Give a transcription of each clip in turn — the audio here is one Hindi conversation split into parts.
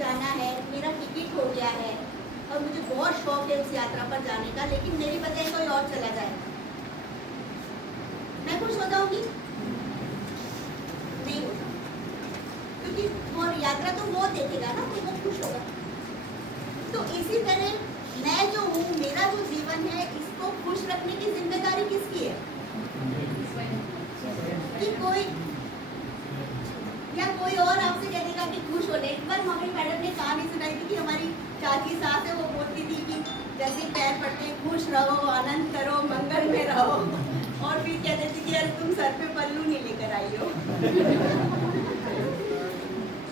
जाना है, मेरा टिकट हो गया है और मुझे बहुत शौक है उस यात्रा पर जाने का, लेकिन मेरी बजाय कोई और चला जाए, मैं खुश हो जाऊंगी? नहीं होगा, क्योंकि वो यात्रा तो वो देखेगा ना कि वो खुश होगा। तो इसी तरह मैं जो हूँ, मेरा जो जीवन है, इसको खुश रखने की जिम्मेदारी किसकी है? कि कोई या कोई और आपसे कह देगा कि खुश हो ले। एक बार मम्मी मैडम ने कहानी सुनाई थी कि हमारी चाची सास है, वो बोलती थी कि जैसे पैर पड़ते हैं, खुश रहो, आनंद करो, मंगल में रहो, और फिर कहते थे कि यार तुम सर पे पल्लू नहीं लेकर आई हो।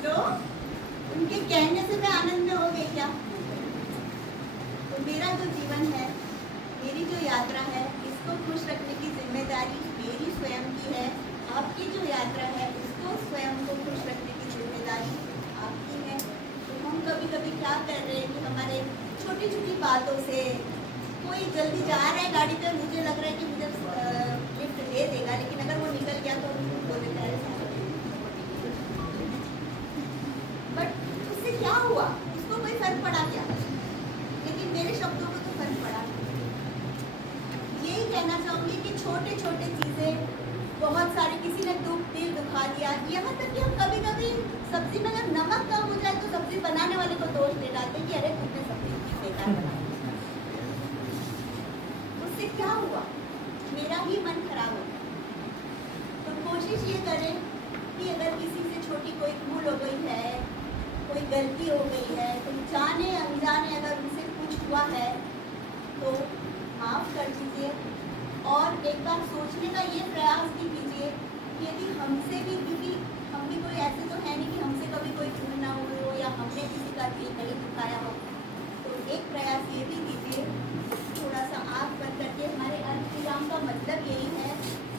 तो उनके कहने से मैं आनंद में हो गई क्या? तो मेरा जो जीवन है, मेरी जो यात्रा है, इसको खुश रखने की जिम्मेदारी मेरी स्वयं की है। आपकी जो यात्रा है, इसको स्वयं को खुश रखने की जिम्मेदारी आपकी है। तो हम कभी कभी क्या कर रहे हैं कि हमारे छोटी छोटी बातों से, कोई जल्दी जा रहा है गाड़ी पे, मुझे लग रहा है कि मुझे लिफ्ट दे देगा, लेकिन अगर वो निकल गया तो बोल देता है, बट उससे क्या हुआ? उसको कोई फर्क पड़ा क्या? लेकिन मेरे शब्दों को तो फर्क पड़ा। यही कहना चाहूंगी कि छोटे छोटे चीजें, बहुत सारे, किसी ने दिल दुखा दिया, यहाँ तक कि हम कभी कभी सब्जी में अगर नमक कम हो जाए तो सब्जी बनाने वाले को दोष दे डालते कि अरे तुमने सब्जी इतनी बेकार बनाई। उससे क्या हुआ? मेरा ही मन खराब हो गया। तो कोशिश ये करें कि अगर किसी से छोटी कोई भूल हो गई है, कोई गलती हो गई है, तो जाने अनजाने अगर उनसे कुछ हुआ है तो माफ कर दीजिए। और एक बार सोचने का ये प्रयास भी कीजिए कि यदि हमसे भी, क्योंकि हम भी कोई ऐसे तो है नहीं कि हमसे कभी कोई भूल ना हुई हो या हमने किसी का दिल नहीं दुखाया हो, तो एक प्रयास ये भी कीजिए, थोड़ा सा आँख बंद करके। हमारे अर्थ विराम का मतलब यही है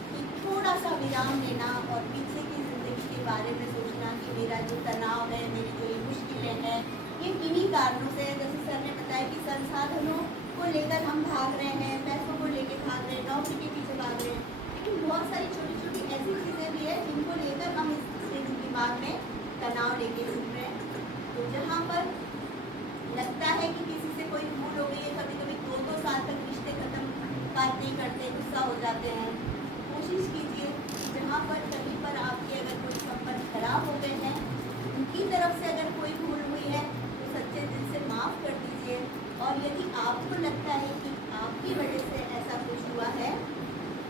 कि थोड़ा सा विराम लेना और पीछे की ज़िंदगी के बारे में सोचना कि मेरा जो तनाव है, मेरी जो ये मुश्किलें हैं, ये किन्हीं कारणों से, जैसे सर ने बताया कि संसाधनों को लेकर हम भाग रहे हैं, पैसों को लेकर भाग रहे हैं, नौकरी के पीछे भाग रहे हैं, लेकिन बहुत सारी छोटी छोटी ऐसी चीज़ें भी है जिनको लेकर हम इस दिमाग में तनाव लेके घूम रहे हैं। तो जहाँ पर लगता है कि किसी से कोई भूल हो गई है, कभी कभी 2-2 साल तक रिश्ते खत्म, बात नहीं करते, गुस्सा हो जाते हैं, कोशिश कीजिए जहाँ पर कहीं पर आपके अगर कोई संबंध खराब हो गए हैं, उनकी तरफ से अगर कोई भूल हुई है तो सच्चे दिल से माफ़ कर दीजिए। और यदि आपको लगता है कि आपकी वजह से ऐसा कुछ हुआ है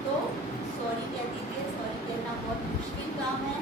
तो सॉरी कह दीजिए। सॉरी कहना बहुत मुश्किल काम है,